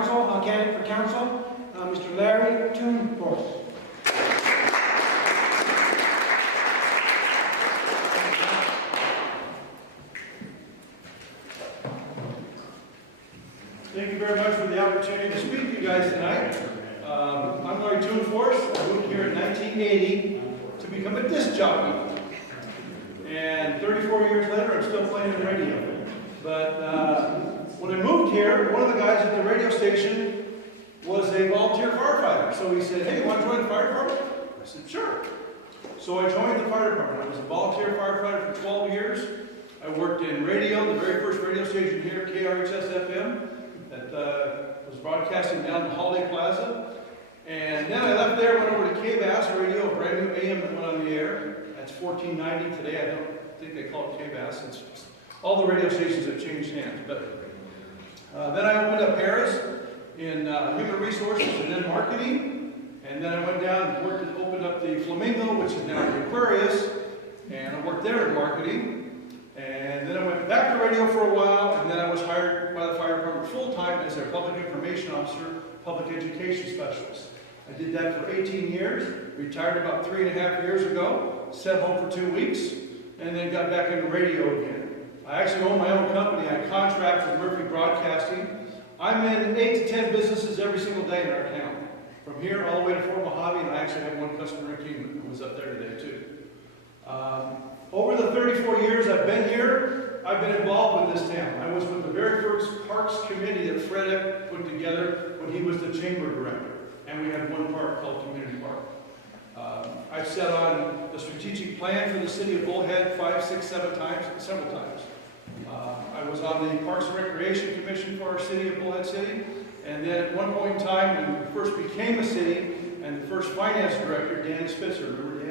candidate for council, Mr. Larry Toon-Forth. Thank you very much for the opportunity to speak to you guys tonight. I'm Larry Toon-Forth. I moved here in 1980 to become a disc jockey. And 34 years later, I'm still playing the radio. But when I moved here, one of the guys at the radio station was a volunteer firefighter. So he said, "Hey, you want to join the fire department?" I said, "Sure." So I joined the fire department. I was a volunteer firefighter for 12 years. I worked in radio, the very first radio station here, KRHS-FM, that was broadcasting down in Holiday Plaza. And then I left there, went over to KBAS Radio, a brand new AM that went on the air. That's 1490 today. I don't think they call it KBAS. All the radio stations have changed hands. But then I opened up Harris in human resources and then marketing. And then I went down and opened up the Flamingo, which is now the Aquarius. And I worked there in marketing. And then I went back to radio for a while, and then I was hired by the fire department full-time as their public information officer, public education specialist. I did that for 18 years, retired about 3.5 years ago, sat home for 2 weeks, and then got back into radio again. I actually own my own company. I contract with Murphy Broadcasting. I'm in 8 to 10 businesses every single day in our town, from here all the way to Fort Mojave, and I actually have one customer in Kingman who was up there today too. Over the 34 years I've been here, I've been involved with this town. I was with the very first Parks Committee that Fred Eck put together when he was the chamber director. And we had one park called Community Park. I've sat on the strategic plan for the city of Bullhead 5, 6, 7 times, several times. I was on the Parks and Recreation Commission for our city of Bullhead City. And then at one point in time, when we first became a city, and the first finance director, Danny Spitzer, remember Danny?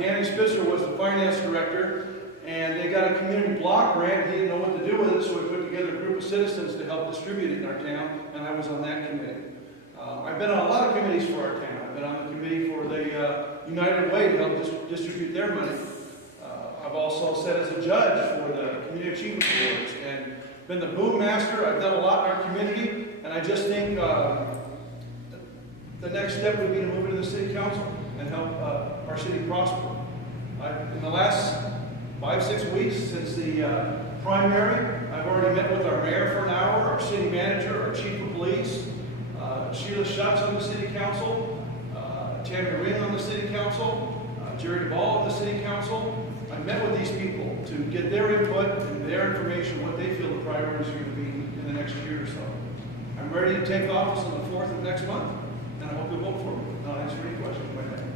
Danny Spitzer was the finance director, and they got a community block grant. He didn't know what to do with it, so we put together a group of citizens to help distribute it in our town, and I was on that committee. I've been on a lot of committees for our town. I've been on the committee for the United Way to help distribute their money. I've also sat as a judge for the Community Achievement Awards and been the boom master. I've done a lot in our community, and I just think the next step would be to move into the city council and help our city prosper. In the last 5, 6 weeks since the primary, I've already met with our mayor for an hour, our city manager, our chief of police, Sheila Schutz on the city council, Tammy Ring on the city council, Jerry Duvall on the city council. I met with these people to get their input and their information, what they feel the priorities are going to be in the next year or so. I'm ready to take office on the 4th of next month, and I hope you'll vote for me. I'll answer any questions you might have.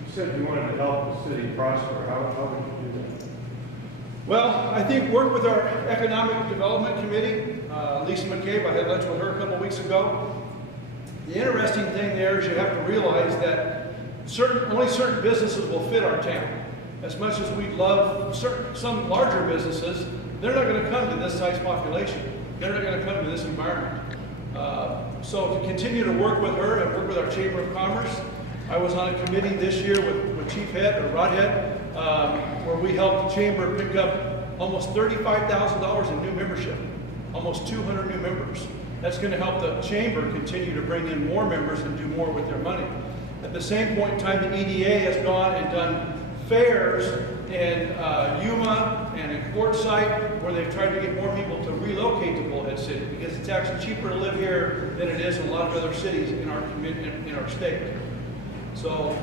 You said you wanted to help the city prosper. How would you do that? Well, I think work with our Economic Development Committee. Lisa McCabe, I had lunch with her a couple weeks ago. The interesting thing there is you have to realize that only certain businesses will fit our town. As much as we love some larger businesses, they're not going to come to this size population. They're not going to come to this environment. So to continue to work with her and work with our Chamber of Commerce, I was on a committee this year with Chief Head, or Rod Head, where we helped the Chamber pick up almost $35,000 in new membership, almost 200 new members. That's going to help the Chamber continue to bring in more members and do more with their money. At the same point in time, the EDA has gone and done fairs in Yuma and in Quartzsite, where they've tried to get more people to relocate to Bullhead City, because it's actually cheaper to live here than it is in a lot of other cities in our state. So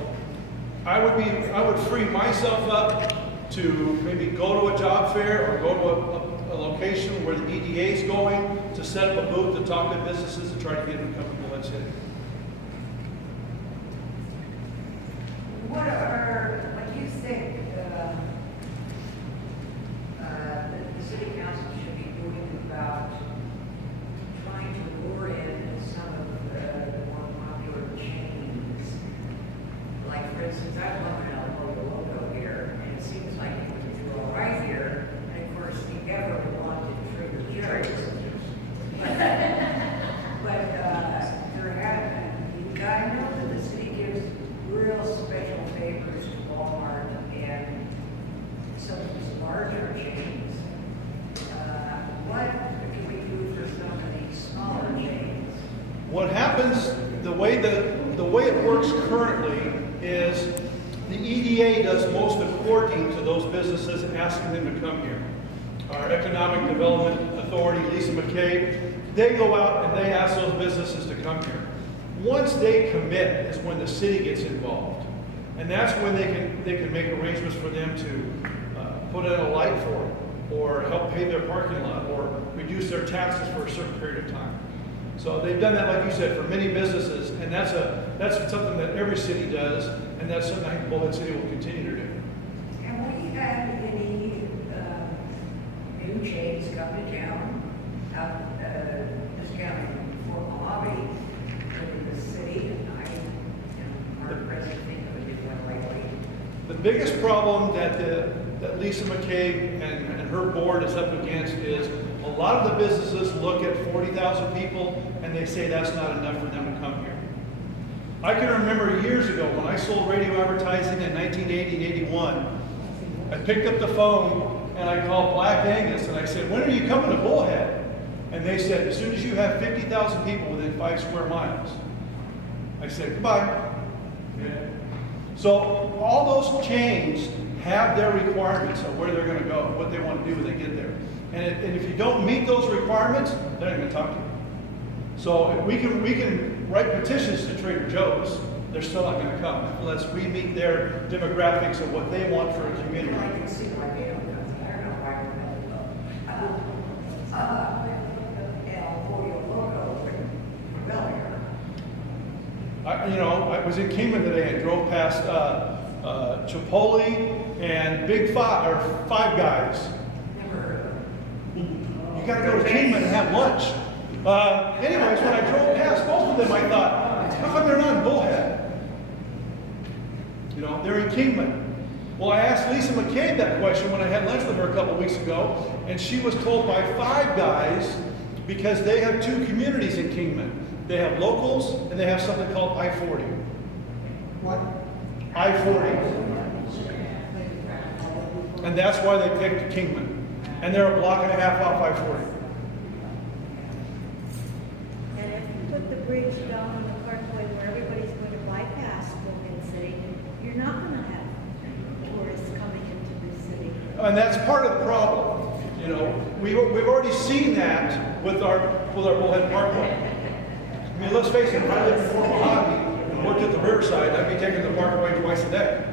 I would free myself up to maybe go to a job fair or go to a location where the EDA is going to set up a booth to talk to businesses and try to get them to come to Bullhead City. What do you think the city council should be doing about trying to lure in some of the more popular chains? Like, for instance, I love an El Pollo Loco here, and it seems like it would do all right here. And of course, the ever wanted Trigger Cherries. But there have happens, the way it works currently is the EDA does most of the courting to those businesses and asking them to come here. Our Economic Development Authority, Lisa McCabe, they go out and they ask those businesses to come here. Once they commit is when the city gets involved. And that's when they can make arrangements for them to put in a light for them, or help pay their parking lot, or reduce their taxes for a certain period of time. So they've done that, like you said, for many businesses, and that's something that every city does, and that's something I think Bullhead City will continue to do. And when you have any new chains come to town, this county, Fort Mojave, in the city, and I am hard pressed to think of a new one lately. The biggest problem that Lisa McCabe and her board is up against is a lot of the businesses look at 40,000 people and they say that's not enough for them to come here. I can remember years ago when I sold radio advertising in 1980 and 81, I picked up the phone and I called Black Angus and I said, when are you coming to Bullhead? And they said, as soon as you have 50,000 people within 5 square miles. I said, goodbye. So all those chains have their requirements of where they're going to go, what they want to do when they get there. And if you don't meet those requirements, they're not going to talk to you. So we can write petitions to Trader Joe's. They're still not going to come unless we meet their demographics of what they want for a community. I can see why they don't come. I don't know why El Pollo Loco and Rebellion. I was in Kingman today and drove past Chipotle and Big Five, or Five Guys. Never heard of them. You got to go to Kingman and have lunch. Anyways, when I drove past both of them, I thought, how come they're not in Bullhead? They're in Kingman. Well, I asked Lisa McCabe that question when I had lunch with her a couple weeks ago, and she was told by Five Guys because they have 2 communities in Kingman. They have locals and they have something called I-40. What? I-40. And that's why they picked Kingman. And they're a block and a half off I-40. And if you put the bridge down on the Parkway where everybody's going to bypass Bullhead City, you're not going to have tourists coming into the city. And that's part of the problem. We've already seen that with our Bullhead Parkway. I mean, let's face it, if I lived in Fort Mojave and worked at the Riverside, I'd be taking the Parkway twice a day.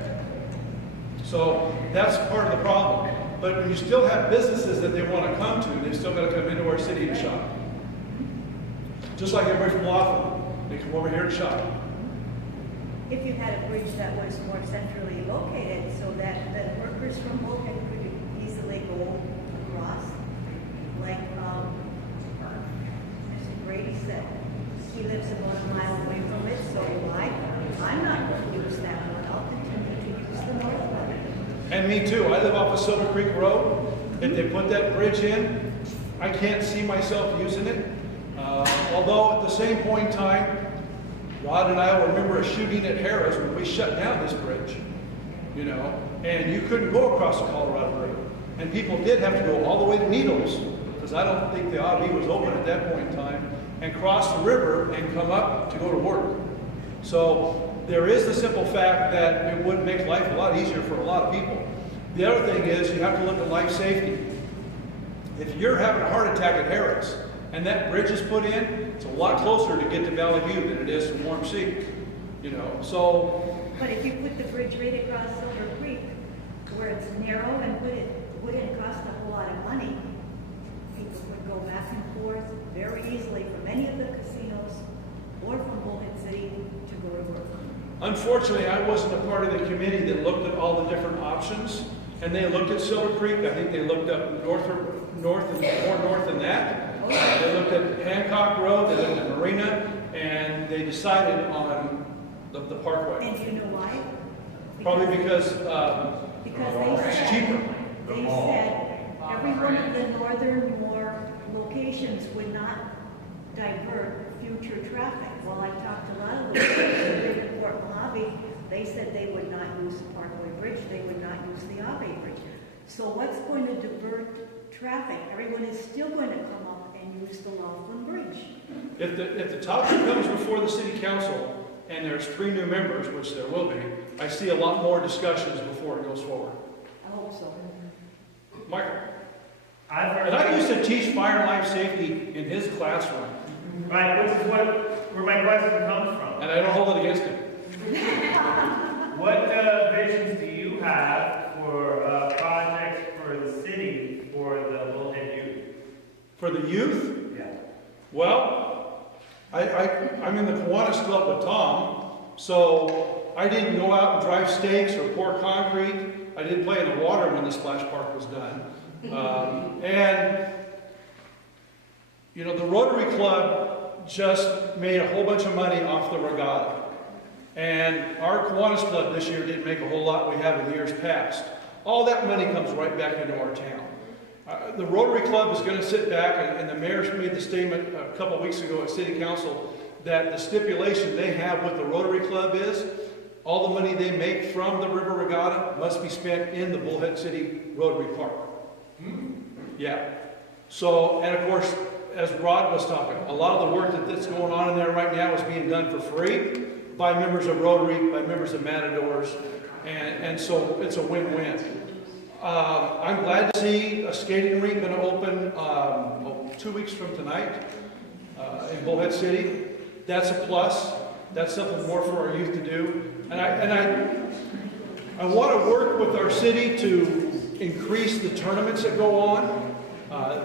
So that's part of the problem. But when you still have businesses that they want to come to, they've still got to come into our city and shop. Just like everybody from Laughlin, they come over here and shop. If you had a bridge that was more centrally located so that the workers from Bullhead could easily go across, like Mr. Brady said, he lives about a mile away from it, so I'm not going to use that one. I'll continue to use the north one. And me too. I live off of Silver Creek Road. If they put that bridge in, I can't see myself using it. Although at the same point in time, Rod and I will remember a shooting at Harris when we shut down this bridge. And you couldn't go across the Colorado River. And people did have to go all the way to Needles, because I don't think the RV was open at that point in time, and cross the river and come up to go to work. So there is the simple fact that it would make life a lot easier for a lot of people. The other thing is you have to look at life safety. If you're having a heart attack at Harris and that bridge is put in, it's a lot closer to get to Valley View than it is to Warm Sea. So. But if you put the bridge right across Silver Creek, where it's narrow and wouldn't cost a whole lot of money, people would go back and forth very easily from any of the casinos or from Bullhead City to go to work. Unfortunately, I wasn't a part of the committee that looked at all the different options, and they looked at Silver Creek. I think they looked up north and more north than that. They looked at Hancock Road, they looked at Marina, and they decided on the Parkway. And do you know why? Probably because they it's said, cheaper. They said every one of the northern locations would not divert future traffic. Well, I talked to a lot of those people who live in Fort Mojave. They said they would not use the Parkway Bridge. They would not use the Ave Bridge. So what's going to divert traffic? Everyone is still going to come up and use the Laughlin Bridge. If the topic comes before the city council and there's 3 new members, which there will be, I see a lot more discussions before it goes forward. I hope so. Michael? I've heard. And I used to teach fire and life safety in his classroom, Right, which is where my question comes from. and I don't hold it against him. What visions do you have for projects for the city for the Bullhead youth? For the youth, Yeah. well, I'm in the Kiwanis Club with Tom, so I didn't go out and drive stakes or pour concrete. I didn't play in the water when the splash park was done. And, you know, the Rotary Club just made a whole bunch of money off the regatta. And our Kiwanis Club this year didn't make a whole lot we have in years past. All that money comes right back into our town. The Rotary Club is going to sit back, and the mayor made the statement a couple of weeks ago at City Council that the stipulation they have with the Rotary Club is all the money they make from the River Regatta must be spent in the Bullhead City Rotary Park. Yeah. So, and of course, as Rod was talking, a lot of the work that's going on in there right now is being done for free by members of Rotary, by members of Matadors, and so it's a win-win. I'm glad to see a skating rink going to open 2 weeks from tonight in Bullhead City. That's a plus. That's something more for our youth to do. And I want to work with our city to increase the tournaments that go on.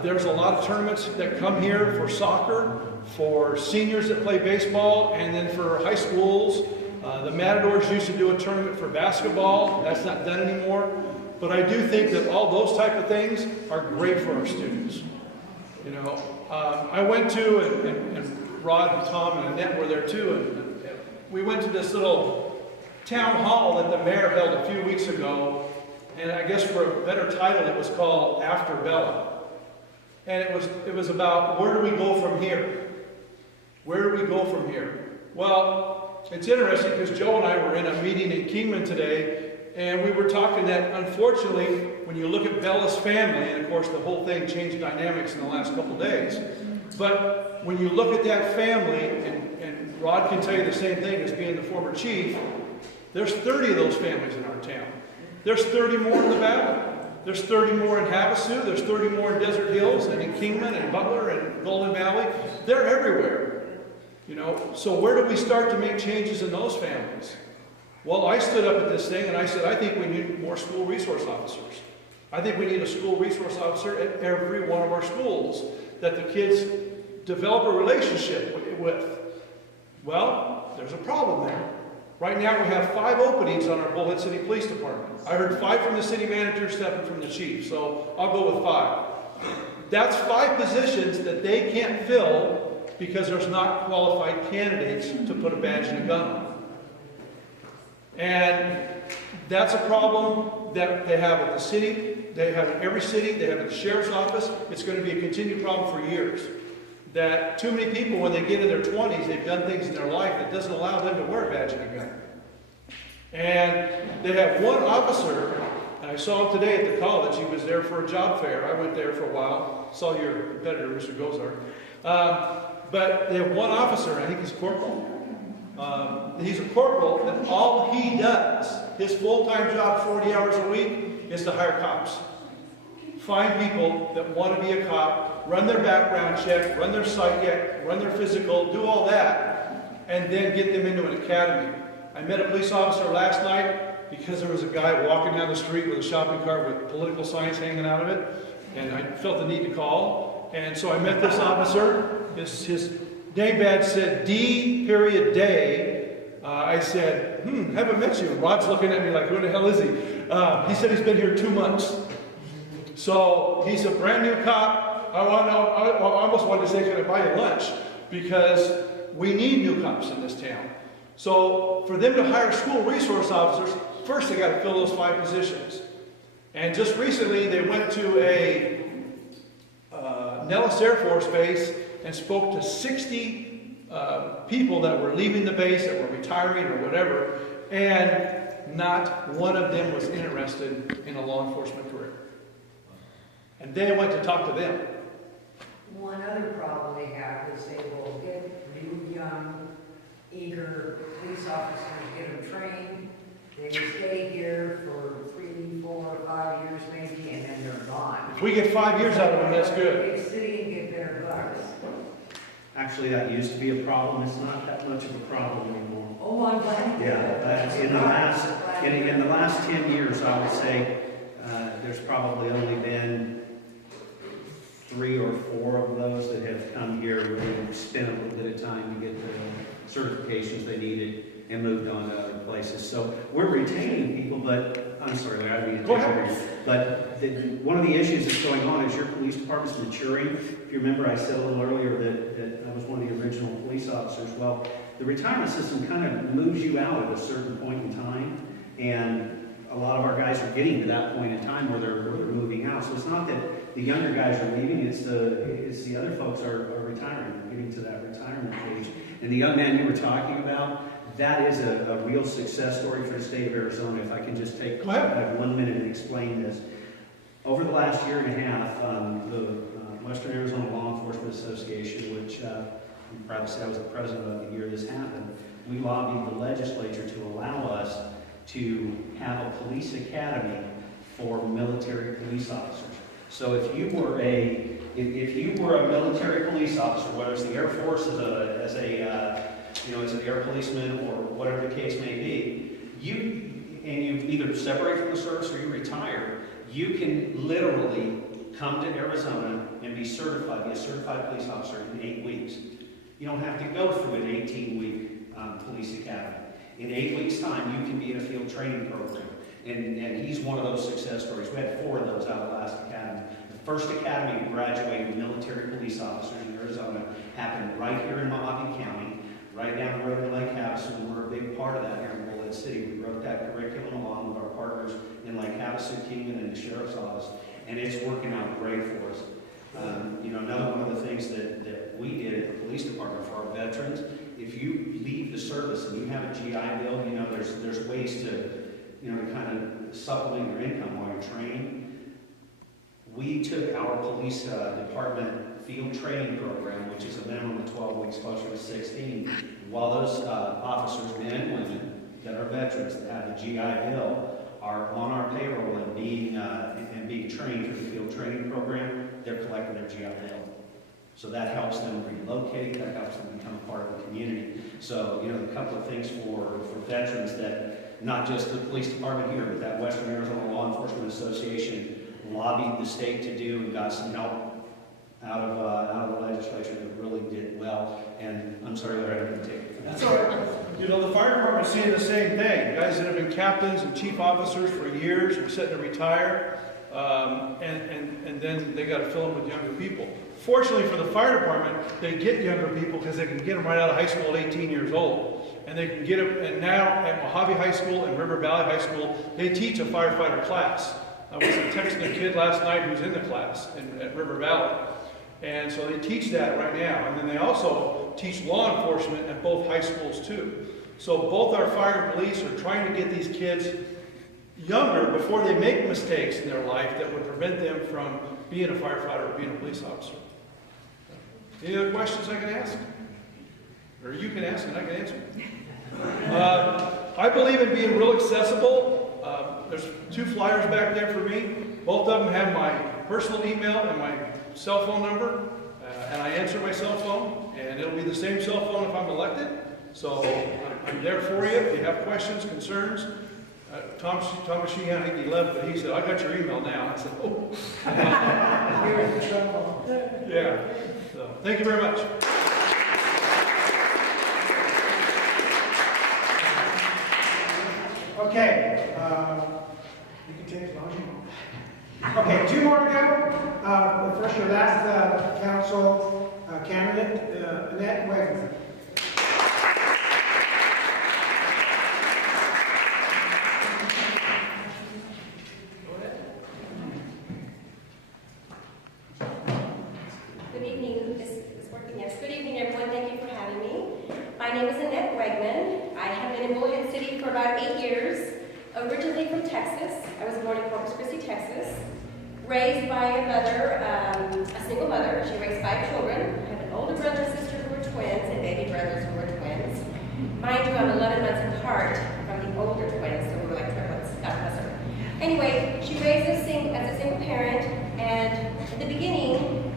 There's a lot of tournaments that come here for soccer, for seniors that play baseball, and then for high schools. The Matadors used to do a tournament for basketball. That's not done anymore. But I do think that all those type of things are great for our students. You know, I went to, and Rod and Tom and Annette were there too, and we went to this little town hall that the mayor held a few weeks ago, and I guess for a better title, it was called After Bella. And it was about where do we go from here? Where do we go from here? Well, it's interesting because Joe and I were in a meeting in Kingman today, and we were talking that unfortunately, when you look at Bella's family, and of course the whole thing changed dynamics in the last couple days, but when you look at that family, and Rod can tell you the same thing as being the former chief, there's 30 of those families in our town. There's 30 more in the valley. There's 30 more in Havasu. There's 30 more in Desert Hills and in Kingman and Butler and Golden Valley. They're everywhere. You know, so where do we start to make changes in those families? Well, I stood up at this thing and I said, I think we need more school resource officers. I think we need a school resource officer at every one of our schools that the kids develop a relationship with. Well, there's a problem there. Right now we have 5 openings on our Bullhead City Police Department. I heard 5 from the city manager, 7 from the chief, so I'll go with 5. That's 5 positions that they can't fill because there's not qualified candidates to put a badge and a gun on. And that's a problem that they have at the city, they have in every city, they have at the sheriff's office. It's going to be a continued problem for years. That too many people, when they get in their 20s, they've done things in their life that doesn't allow them to wear a badge and a gun. And they have one officer, and I saw him today at the college. He was there for a job fair. I went there for a while. Saw your competitor, Mr. Gozar. But they have one officer, I think he's corporal. He's a corporal, and all he does, his full-time job, 40 hours a week, is to hire cops. Find people that want to be a cop, run their background check, run their psych check, run their physical, do all that, and then get them into an academy. I met a police officer last night because there was a guy walking down the street with a shopping cart with political signs hanging out of it, and I felt the need to call. And so I met this officer. His name badge said D.Day. I said, haven't met you. And Rod's looking at me like, who the hell is he? He said he's been here 2 months. So he's a brand new cop. I almost wanted to say, can I buy you lunch? Because we need new cops in this town. So for them to hire school resource officers, first they got to fill those 5 positions. And just recently they went to a Nellis Air Force Base and spoke to 60 people that were leaving the base, that were retiring or whatever, and not one of them was interested in a law enforcement career. And they went to talk to them. One other problem they have is they will get new, young, eager police officers, get them trained. They will stay here for 3, 4, 5 years maybe, and then they're gone. If we get 5 years out of them, that's good. Big city and get better bucks. Actually, that used to be a problem. It's not that much of a problem anymore. Oh, I'm glad. Yeah, in the last 10 years, I would say, there's probably only been 3 or 4 of those that have come here and spent a little bit of time to get the certifications they needed and moved on to other places. So we're retaining people, but, I'm sorry, Larry, I didn't Go ahead. But one of the issues that's going on is your police department's maturing. If you remember, I said a little earlier that I was one of the original police officers. Well, the retirement system kind of moves you out at a certain point in time, and a lot of our guys are getting to that point in time where they're moving out. So it's not that the younger guys are leaving, it's the other folks are retiring, they're getting to that retirement age. And the young man you were talking about, that is a real success story for the state of Arizona. If I can just take Go ahead. kind of 1 minute and explain this. Over the last year and a half, the Western Arizona Law Enforcement Association, which I'm proud to say I was the president of the year this happened, we lobbied the legislature to allow us to have a police academy for military police officers. So if you were a military police officer, whether it's the Air Force as an air policeman or whatever the case may be, you either separate from the service or you retire, you can literally come to Arizona and be a certified police officer in 8 weeks. You don't have to go through an 18-week police academy. In 8 weeks' time, you can be in a field training program. And he's one of those success stories. We had 4 of those out of the last academy. The first academy to graduate military police officers in Arizona happened right here in Mojave County, right down the road in Lake Havasu. We're a big part of that here in Bullhead City. We wrote that curriculum along with our partners in Lake Havasu, Kingman, and the Sheriff's Office, and it's working out great for us. Another one of the things that we did at the police department for our veterans, if you leave the service and you have a GI Bill, there's ways to kind of supplement your income while you're training. We took our police department field training program, which is a minimum of 12 weeks, closer to 16, while those officers, men and women, that are veterans that have a GI Bill, are on our payroll and being trained through the field training program, they're collecting their GI Bill. So that helps them relocate, that helps them become part of the community. So, a couple of things for veterans that not just the police department here, but that Western Arizona Law Enforcement Association lobbied the state to do and got some help out of the legislature that really did well. And I'm sorry that I didn't take it for that. That's all right. The fire department's seeing the same thing. Guys that have been captains and chief officers for years are setting to retire, and then they got to fill them with younger people. Fortunately for the fire department, they get younger people because they can get them right out of high school at 18 years old. And they can get them, and now at Mojave High School and River Valley High School, they teach a firefighter class. I was texting a kid last night who's in the class at River Valley. And so they teach that right now. And then they also teach law enforcement at both high schools too. So both our fire and police are trying to get these kids younger before they make mistakes in their life that would prevent them from being a firefighter or being a police officer. Any other questions I can ask? Or you can ask and I can answer. I believe in being real accessible. There's 2 flyers back there for me. Both of them have my personal email and my cell phone number. And I answer my cell phone. And it'll be the same cell phone if I'm elected. So I'm there for you if you have questions, concerns. Thomas Sheehan, I think he left, but he said, I got your email now. I said, oh. You're in trouble. Yeah. So, thank you very much. Okay, you can take as long as you want. Okay, 2 more to go. The first or last council candidate, Annette Wagner. Good evening. This is working. Yes. Good evening, everyone. Thank you for having me. My name is Annette Wegman. I have been in Bullhead City for about 8 years. Originally from Texas. I was born in Corpus Christi, Texas. raised by a mother, a single mother. She raised 5 children. I have an older brother and sister who were twins, and baby brothers who were twins. Mind you, I'm 11 months apart from the older twins, so we were like triplets. God bless her. Anyway, she raised us as a single parent, and in the beginning,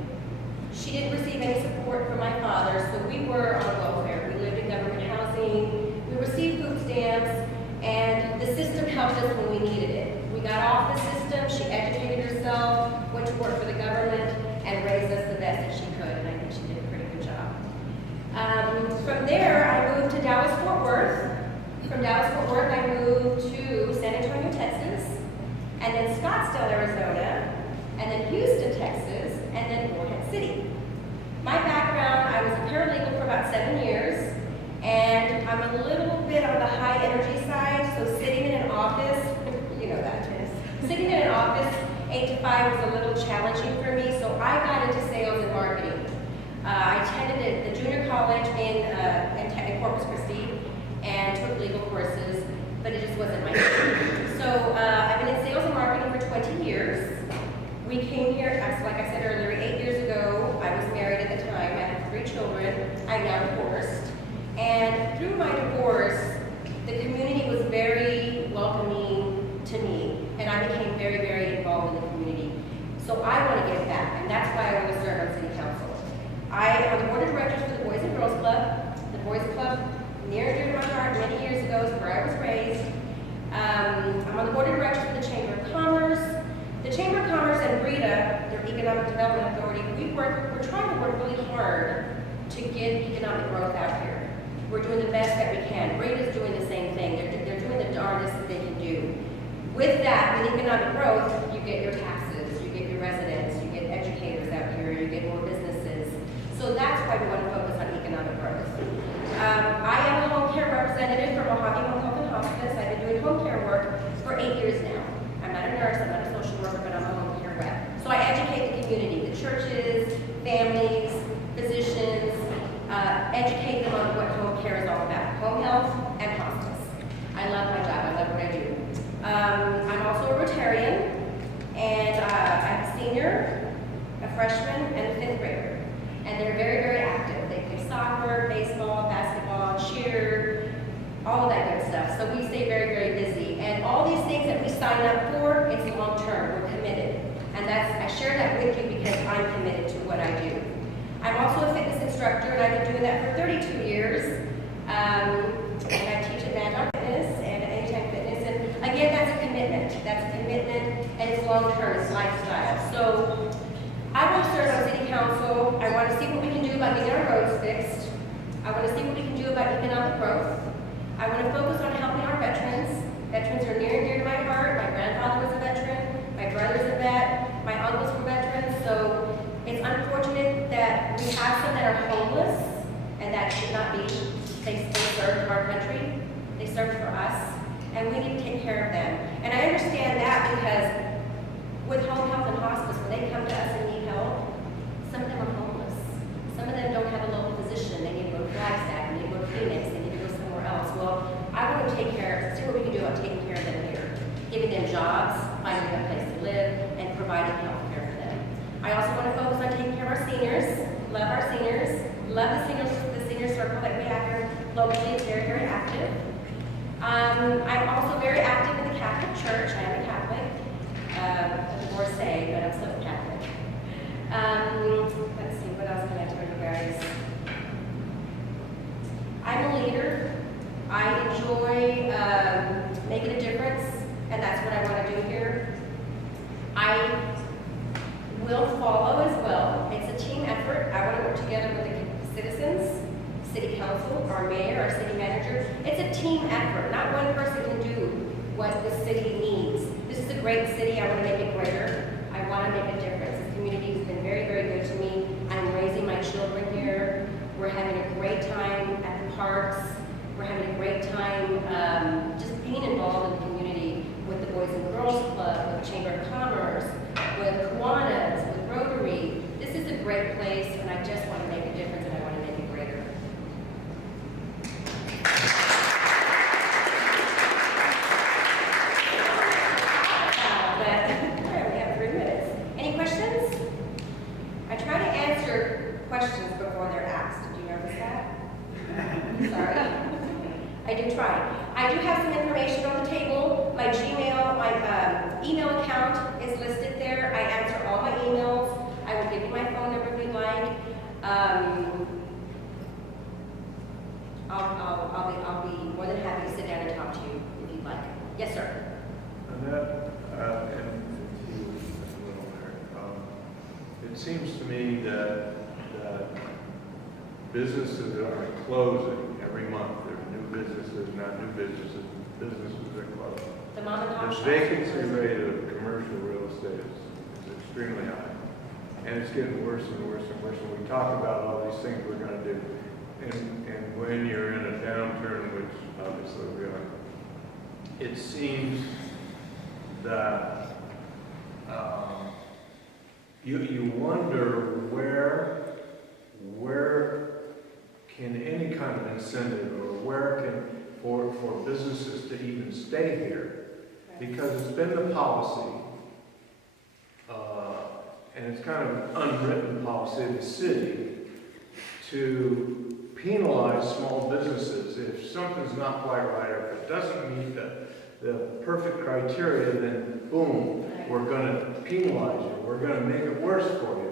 she didn't receive any support from my father, so we were on welfare. We lived in government housing, we received food stamps, and the system helped us when we needed it. We got off the system, she educated herself, went to work for the government, and raised us the best that she could, and I think she did a pretty good job. From there, I moved to Dallas-Fort Worth. From Dallas-Fort Worth, I moved to San Antonio, Texas, and then Scottsdale, Arizona, and then Houston, Texas, and then Morehead City. My background, I was a paralegal for about 7 years, and I'm a little bit on the high energy side, so sitting in an office, you know that, sitting in an office 8 to 5 was a little challenging for me, so I got into sales and marketing. I attended the junior college in Corpus Christi and took legal courses, but it just wasn't my thing. So I've been in sales and marketing for 20 years. We came here, like I said earlier, 8 years ago. I was married at the time. I have 3 children. I'm now divorced. And through my divorce, the community was very welcoming to me, and I became very, very involved in the community. So I want to give back, and that's why I want to serve on City Council. I am on the board of directors for the Boys and Girls Club. The Boys Club, near and dear to my heart, many years ago is where I was raised. I'm on the board of directors for the Chamber of Commerce. The Chamber of Commerce and BREDA, their Economic Development Authority, we're trying to work really hard to get economic growth out here. We're doing the best that we can. BREDA is doing the same thing. They're doing the darndest that they can do. With that, with economic growth, you get your taxes, you get your residents, you get educators out here, you get more businesses. So that's why we want to focus on economic growth. I am a home care representative for Mojave Home Health and Hospice. I've been doing home care work for 8 years now. I'm not a nurse, I'm not a social worker, but I'm a home care rep. So I educate the community, the churches, families, physicians, educate them on what home care is all about, home health and hospice. I love my job, I love what I do. I'm also a Rotarian, and I'm a senior, a freshman, and a 5th grader. And they're very, very active. They play soccer, baseball, basketball, cheer, all of that good stuff. So we stay very, very busy. And all these things that we sign up for, it's long term. We're committed. And I share that with you because I'm committed to what I do. I'm also a fitness instructor, and I've been doing that for 32 years. And I teach Advanced on Fitness and Anytime Fitness. And again, that's a commitment. That's a commitment, and it's long term. It's lifestyle. So I want to serve on City Council. I want to see what we can do about getting our roads fixed. I want to see what we can do about economic growth. I want to focus on helping our veterans. Veterans are near and dear to my heart. My grandfather was a veteran. My brother's a vet. My uncles were veterans. So it's unfortunate that we have some that are homeless, and that should not be. They served our country. They served for us, and we need to take care of them. And I understand that because with home health and hospice, when they come to us and need help, some of them are homeless. Some of them don't have a local physician. They need to go to Flagstaff, they need to go to Phoenix, they need to go somewhere else. Well, I want to see what we can do about taking care of them here, giving them jobs, finding them a place to live, and providing health care for them. I also want to focus on taking care of our seniors, love the senior circle that we have here locally. It's very, very active. I'm also very active in the Catholic Church. I am a Catholic. A divorcee, but I'm still Catholic. Let's see, what else can I tell you guys? I'm a leader. I enjoy making a difference, and that's what I want to do here. I will follow as well. It's a team effort. I want to work together with the citizens, City Council, our mayor, our city manager. It's a team effort. Not one person can do what the city needs. This is a great city. I want to make it greater. I want to make a difference. This community has been very, very good to me. I'm raising my children here. We're having a great time at the parks. We're having a great time just being involved in the community with the Boys and Girls Club, with the Chamber of Commerce, with Kiwanis, with Rotary. This is a great place, and I just want to make a difference, and I want to make it greater. But I only have 3 minutes. do try. I do have some information on the table. My Gmail, my email account is listed there. I answer all my emails. I will give you my phone number if you'd like. I'll be more than happy to sit down and talk to you if you'd like. Yes, sir. Annette, and to you, Mr. Little there, it seems to me that businesses are closing every month. There's new businesses, not new businesses. Businesses are closing. The mom and pop The shops. vacancy rate of commercial real estate is extremely high. And it's getting worse and worse and worse. And we talk about all these things we're going to do. And when you're in a downturn, which obviously we are, it seems that you wonder where can any kind of incentive or where can for businesses to even stay here, because it's been the policy, and it's kind of an unwritten policy of the city to penalize small businesses if something's not quite right or if it doesn't meet the perfect criteria, then boom, we're going to penalize you. We're going to make it worse for you.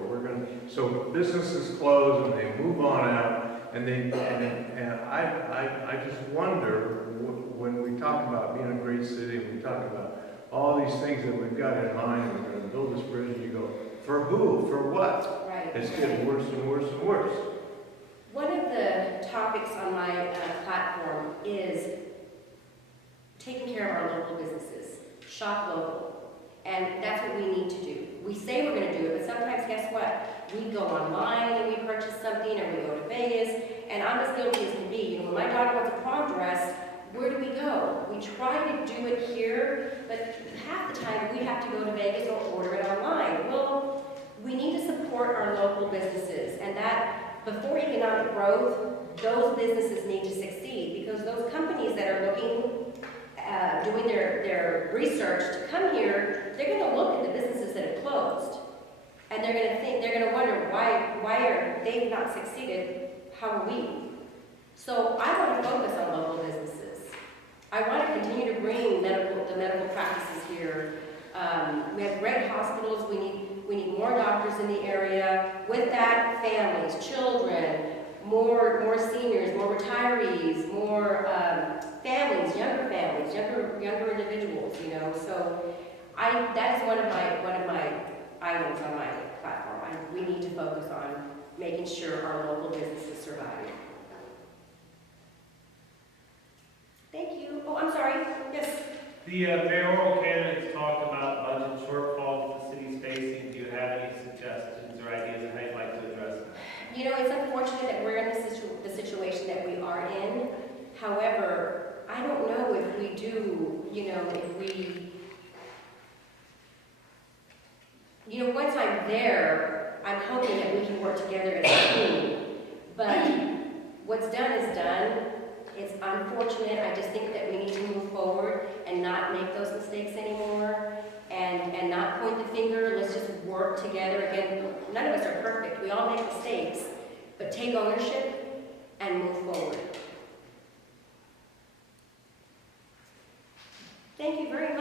So businesses close and they move on out, and I just wonder when we talk about being a great city, and we talk about all these things that we've got in mind, and we're going to build this bridge, and you go, for who? For what? Right. It's getting worse and worse and worse. One of the topics on my platform is taking care of our local businesses, shop local. And that's what we need to do. We say we're going to do it, but sometimes guess what? We go online and we purchase something, or we go to Vegas, and I'm as guilty as can be. You know, when my daughter wants a prom dress, where do we go? We try to do it here, but half the time we have to go to Vegas or order it online. Well, we need to support our local businesses, and that before economic growth, those businesses need to succeed, because those companies that are looking doing their research to come here, they're going to look at the businesses that have closed, and they're going to wonder why are they not succeeded? How are we? So I want to focus on local businesses. I want to continue to bring the medical practices here. We have great hospitals. We need more doctors in the area. With that, families, children, more seniors, more retirees, more families, younger individuals, you know. So that is one of my items on my platform. We need to focus on making sure our local businesses survive. Thank you. Oh, I'm sorry. Yes. The mayoral candidates talked about budget shortfalls the city's facing. Do you have any suggestions or ideas on how you'd like to address them? You know, it's unfortunate that we're in the situation that we are in. However, I don't know if we do, once I'm there, I'm hoping that we can work together as a team. But what's done is done. It's unfortunate. I just think that we need to move forward and not make those mistakes anymore, and not point the finger. Let's just work together. Again, none of us are perfect. We all make mistakes, but take ownership and move forward. Thank you very much.